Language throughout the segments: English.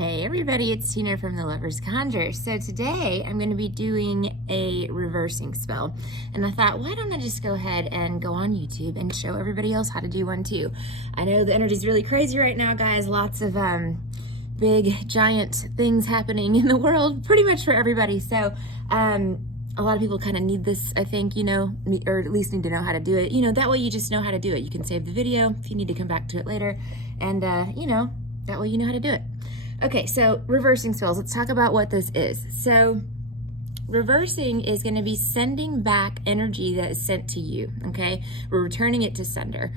Hey everybody, it's Tina from the Lovers Conjure. So today I'm going to be doing a reversing spell, and I thought, why don't I just go ahead and go on YouTube and show everybody else how to do one too. I know the energy's really crazy right now, guys. Lots of big giant things happening in the world, pretty much for everybody. So a lot of people kind of need this, I think, or at least need to know how to do it. That way you just know how to do it. You can save the video if you need to come back to it later, and that way you know how to do it. Okay, so reversing spells. Let's talk about what this is. So reversing is going to be sending back energy that is sent to you, okay? We're returning it to sender.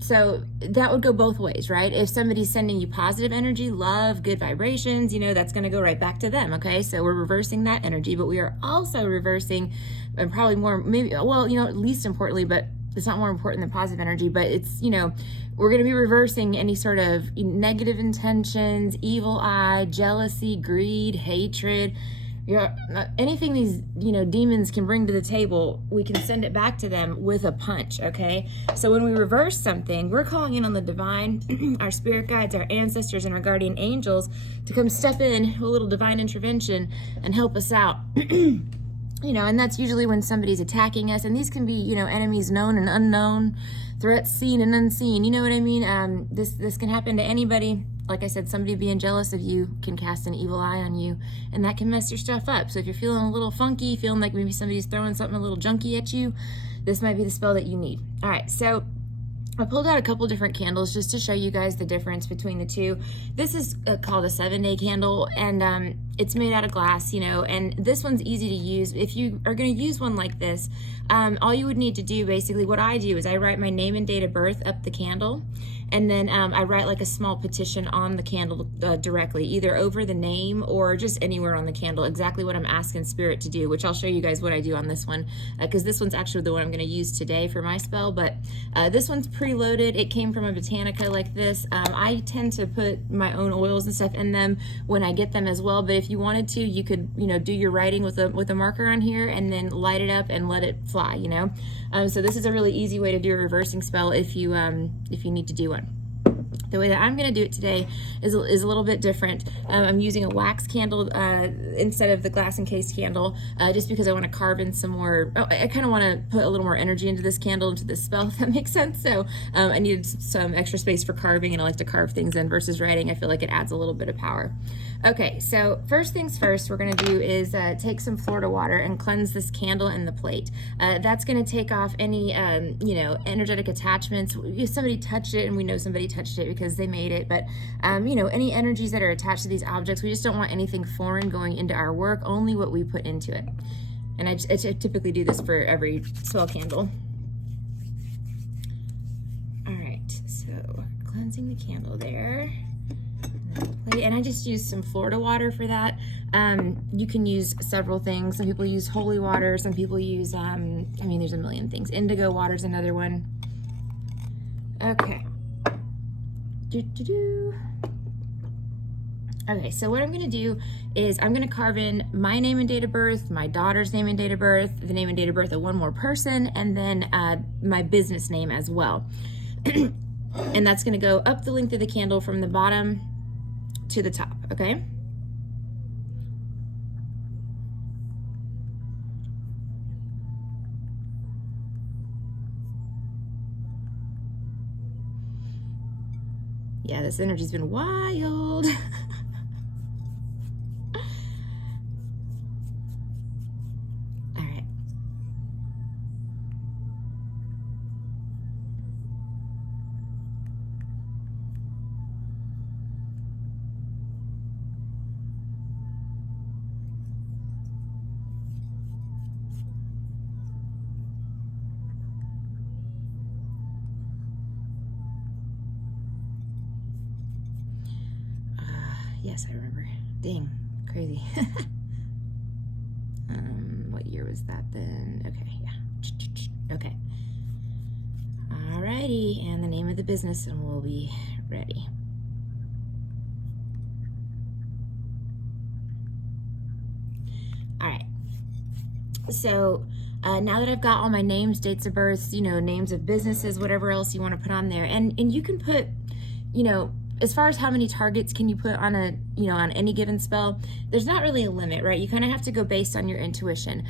So that would go both ways, right? If somebody's sending you positive energy, love, good vibrations, that's going to go right back to them, okay? So we're reversing that energy, but we are also reversing, and probably more, maybe, well, at least importantly, but it's not more important than positive energy, but it's, we're going to be reversing any sort of negative intentions, evil eye, jealousy, greed, hatred, anything these, demons can bring to the table. We can send it back to them with a punch, okay? So when we reverse something, we're calling in on the divine, our spirit guides, our ancestors, and our guardian angels to come step in, a little divine intervention, and help us out. And that's usually when somebody's attacking us, and these can be, enemies known and unknown, threats seen and unseen, you know what I mean? This can happen to anybody. Like I said, somebody being jealous of you can cast an evil eye on you, and that can mess your stuff up. So if you're feeling a little funky, feeling like maybe somebody's throwing something a little junky at you, this might be the spell that you need. All right, so I pulled out a couple different candles just to show you guys the difference between the two. This is called a 7-day candle, and it's made out of glass, and this one's easy to use. If you are going to use one like this, all you would need to do, basically what I do is I write my name and date of birth up the candle, and then I write like a small petition on the candle directly, either over the name or just anywhere on the candle, exactly what I'm asking spirit to do, which I'll show you guys what I do on this one, because this one's actually the one I'm going to use today for my spell, but this one's preloaded. It came from a botanica like this. I tend to put my own oils and stuff in them when I get them as well, but if you wanted to, you could, do your writing with a marker on here and then light it up and let it fly, so this is a really easy way to do a reversing spell if you need to do one. The way that I'm going to do it today is a little bit different. I'm using a wax candle instead of the glass encased candle, just because I want to carve in some more. I kind of want to put a little more energy into this candle, into this spell, if that makes sense. So I needed some extra space for carving, and I like to carve things in versus writing. I feel like it adds a little bit of power. Okay, so first things first, we're going to do is take some Florida water and cleanse this candle and the plate. That's going to take off any energetic attachments. If somebody touched it, and we know somebody touched it because they made it, but any energies that are attached to these objects, we just don't want anything foreign going into our work, only what we put into it. And I typically do this for every spell candle. All right, so cleansing the candle there. And I just use some Florida water for that. You can use several things. Some people use holy water, some people use there's a million things. Indigo water is another one. Okay. Okay, so what I'm going to do is I'm going to carve in my name and date of birth, my daughter's name and date of birth, the name and date of birth of one more person, and then my business name as well. And that's going to go up the length of the candle from the bottom to the top, okay? Yeah, this energy's been wild. All right. Yes, I remember. Dang, crazy. What year was that then? Okay, yeah. Okay. Alrighty, and the name of the business, and we'll be ready. All right. So now that I've got all my names, dates of birth, names of businesses, whatever else you want to put on there, and you can put, as far as how many targets can you put on a, you know, on any given spell, there's not really a limit, right? You kind of have to go based on your intuition.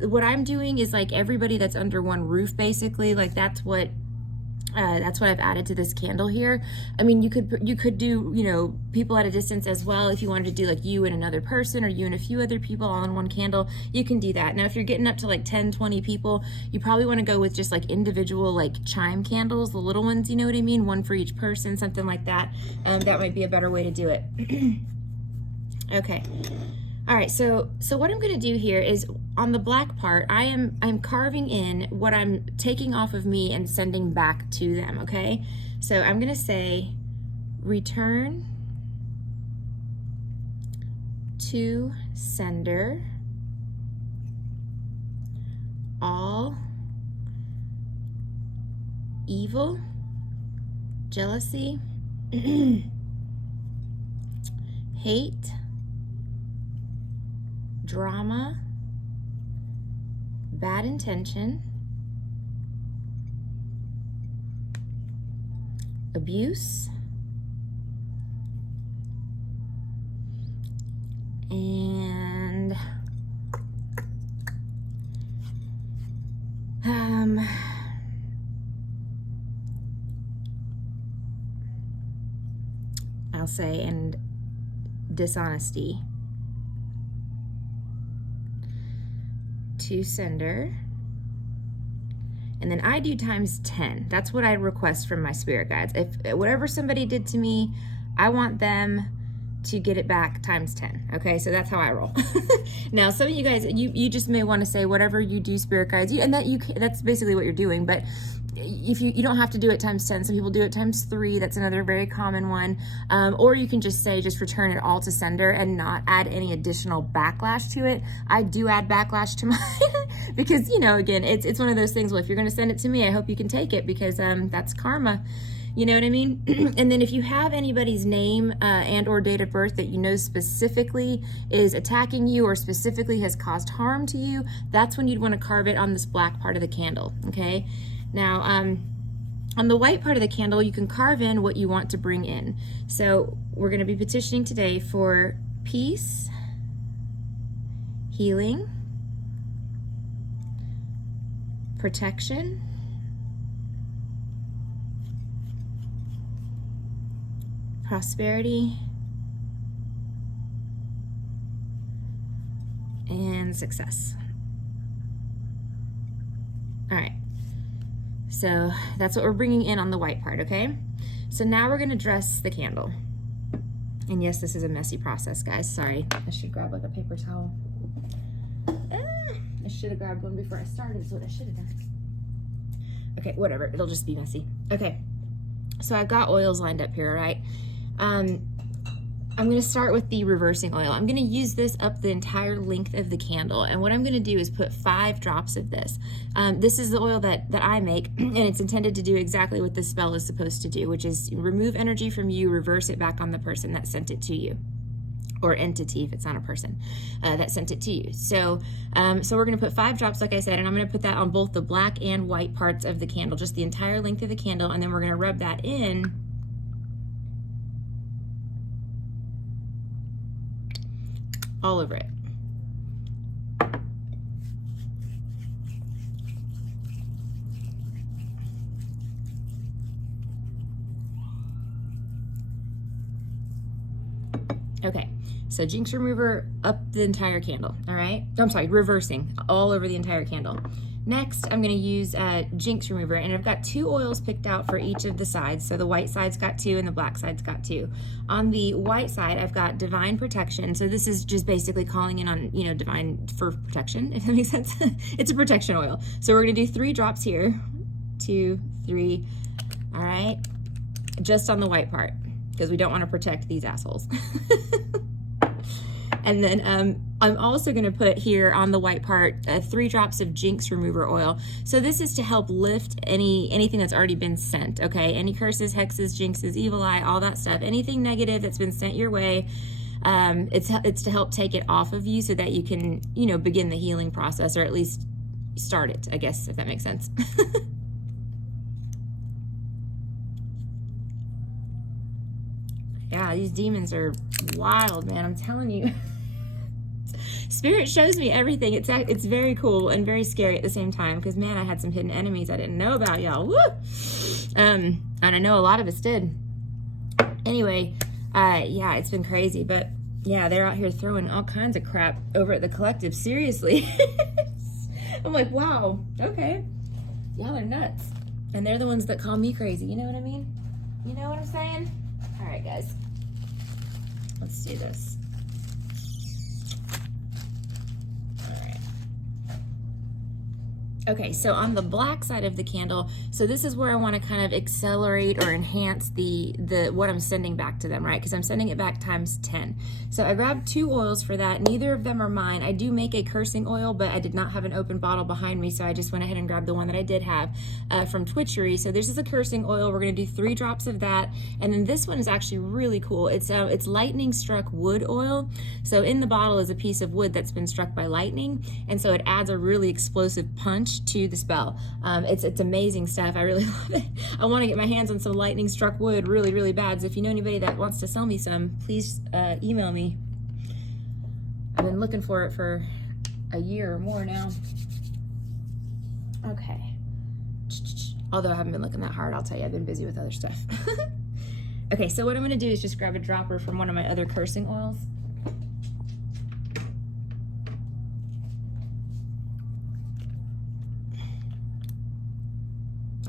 What I'm doing is like everybody that's under one roof, basically. Like that's what I've added to this candle here. I mean, you could do, you know, people at a distance as well. If you wanted to do like you and another person, or you and a few other people all in one candle, you can do that. Now, if you're getting up to like 10, 20 people, you probably want to go with just like individual like chime candles, the little ones, you know what I mean? One for each person, something like that. That might be a better way to do it. Okay. All right, so what I'm gonna do here is on the black part, I'm carving in what I'm taking off of me and sending back to them, okay? So I'm gonna say, return to sender all evil, jealousy, hate, drama, bad intention, abuse, and I'll say, and dishonesty. To sender, and then I do times 10. That's what I request from my spirit guides. If whatever somebody did to me, I want them to get it back times 10. Okay, so that's how I roll. Now, some of you guys, you just may want to say whatever you do, spirit guides, and that's basically what you're doing. But if you don't have to do it times 10. Some people do it times 3. That's another very common one. Or you can just say, just return it all to sender and not add any additional backlash to it. I do add backlash to mine because, you know, again, it's one of those things. Well, if you're going to send it to me, I hope you can take it, because that's karma. You know what I mean? And then if you have anybody's name and or date of birth that you know specifically is attacking you or specifically has caused harm to you, that's when you'd want to carve it on this black part of the candle, okay? Now, on the white part of the candle, you can carve in what you want to bring in. So we're going to be petitioning today for peace, healing, protection, prosperity, and success. All right. So that's what we're bringing in on the white part, okay? So now we're gonna dress the candle. And yes, this is a messy process, guys. Sorry, I should grab like a paper towel. I should have grabbed one before I started, is what I should have done. Okay, whatever, it'll just be messy. Okay, so I've got oils lined up here, right? I'm gonna start with the reversing oil. I'm gonna use this up the entire length of the candle. And what I'm gonna do is put 5 drops of this. This is the oil that I make, and it's intended to do exactly what this spell is supposed to do, which is remove energy from you, reverse it back on the person that sent it to you. Or entity, if it's not a person, that sent it to you. So we're gonna put 5 drops, like I said, and I'm gonna put that on both the black and white parts of the candle, just the entire length of the candle, and then we're gonna rub that in all over it. Okay, so jinx remover up the entire candle, all right? I'm sorry, reversing all over the entire candle. Next, I'm gonna use jinx remover, and I've got 2 oils picked out for each of the sides. So the white side's got 2 and the black side's got 2. On the white side, I've got divine protection. So this is just basically calling in on, you know, divine for protection, if that makes sense. It's a protection oil. So we're gonna do 3 drops here, 2, 3, all right? Just on the white part, because we don't wanna protect these assholes. And then I'm also gonna put here on the white part 3 drops of jinx remover oil. So this is to help lift anything that's already been sent, okay? Any curses, hexes, jinxes, evil eye, all that stuff. Anything negative that's been sent your way, it's to help take it off of you so that you can, you know, begin the healing process, or at least start it, I guess, if that makes sense. Yeah, these demons are wild, man. I'm telling you. Spirit shows me everything. It's very cool and very scary at the same time, because man, I had some hidden enemies I didn't know about, y'all. Woo! And I know a lot of us did. Anyway, yeah, it's been crazy, but yeah, they're out here throwing all kinds of crap over at the collective. Seriously. I'm like, wow, okay. Y'all are nuts. And they're the ones that call me crazy. You know what I mean? You know what I'm saying? All right, guys. Let's do this. Okay, so on the black side of the candle, so this is where I want to kind of accelerate or enhance the what I'm sending back to them, right? Because I'm sending it back times 10. So I grabbed 2 oils for that. Neither of them are mine. I do make a cursing oil, but I did not have an open bottle behind me, so I just went ahead and grabbed the one that I did have from Twitchery. So this is a cursing oil. We're going to do 3 drops of that, and then this one is actually really cool. It's lightning struck wood oil. So in the bottle is a piece of wood that's been struck by lightning, and so it adds a really explosive punch to the spell. It's amazing stuff. I really love it. I want to get my hands on some lightning struck wood really, really bad. So if you know anybody that wants to sell me some, please email me. I've been looking for it for a year or more now. Okay. Although I haven't been looking that hard, I'll tell you, I've been busy with other stuff. Okay, so what I'm going to do is just grab a dropper from one of my other cursing oils.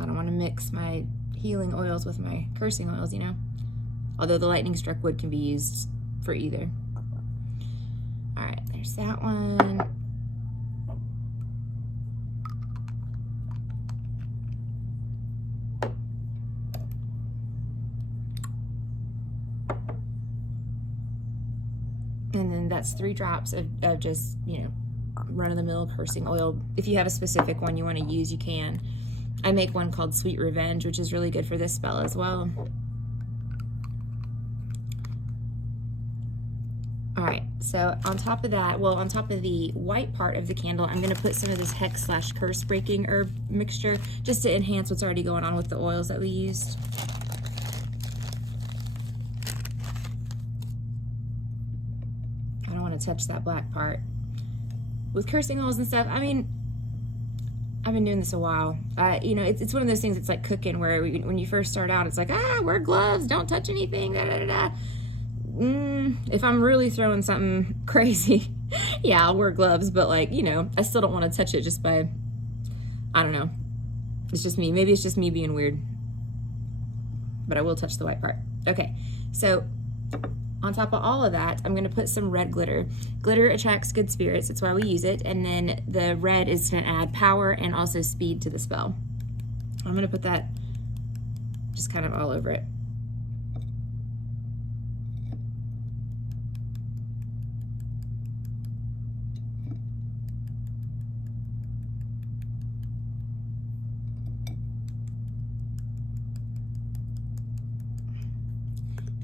I don't want to mix my healing oils with my cursing oils, you know? Although the lightning struck wood can be used for either. All right, there's that one. And then that's 3 drops of just, you know, run-of-the-mill cursing oil. If you have a specific one you want to use, you can. I make one called Sweet Revenge, which is really good for this spell as well. All right, so on top of that, well, on top of the white part of the candle, I'm gonna put some of this hex/curse breaking herb mixture just to enhance what's already going on with the oils that we used. I don't want to touch that black part. With cursing oils and stuff, I mean, I've been doing this a while. You know, it's one of those things, it's like cooking, where when you first start out, it's like, wear gloves, don't touch anything, da, da, da, da. If I'm really throwing something crazy, yeah, I'll wear gloves, but like, you know, I still don't want to touch it just by, I don't know. It's just me. Maybe it's just me being weird. But I will touch the white part. Okay, so on top of all of that, I'm going to put some red glitter. Glitter attracts good spirits. That's why we use it. And then the red is going to add power and also speed to the spell. I'm going to put that just kind of all over it.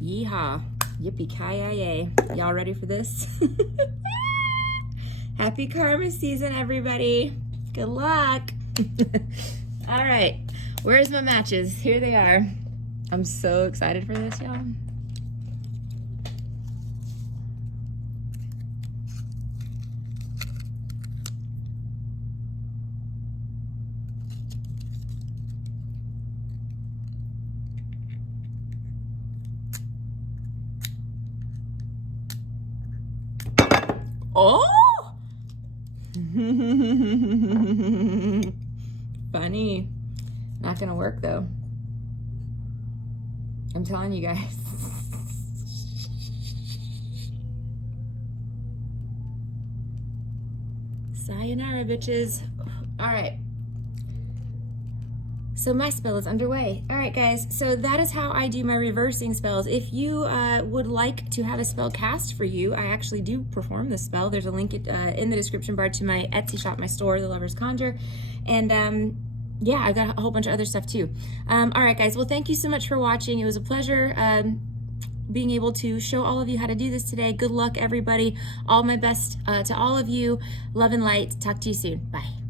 Yeehaw. Yippee-ki-yay. Y'all ready for this? Happy karma season, everybody. Good luck. All right, where's my matches? Here they are. I'm so excited for this, y'all. Oh! Funny. Not gonna work though. I'm telling you guys. Sayonara, bitches. All right. So my spell is underway. All right, guys, so that is how I do my reversing spells. If you would like to have a spell cast for you, I actually do perform this spell. There's a link in the description bar to my Etsy shop, my store, the Lovers Conjure. And yeah, I've got a whole bunch of other stuff too. All right, guys, well, thank you so much for watching. It was a pleasure being able to show all of you how to do this today. Good luck, everybody. All my best to all of you. Love and light. Talk to you soon. Bye.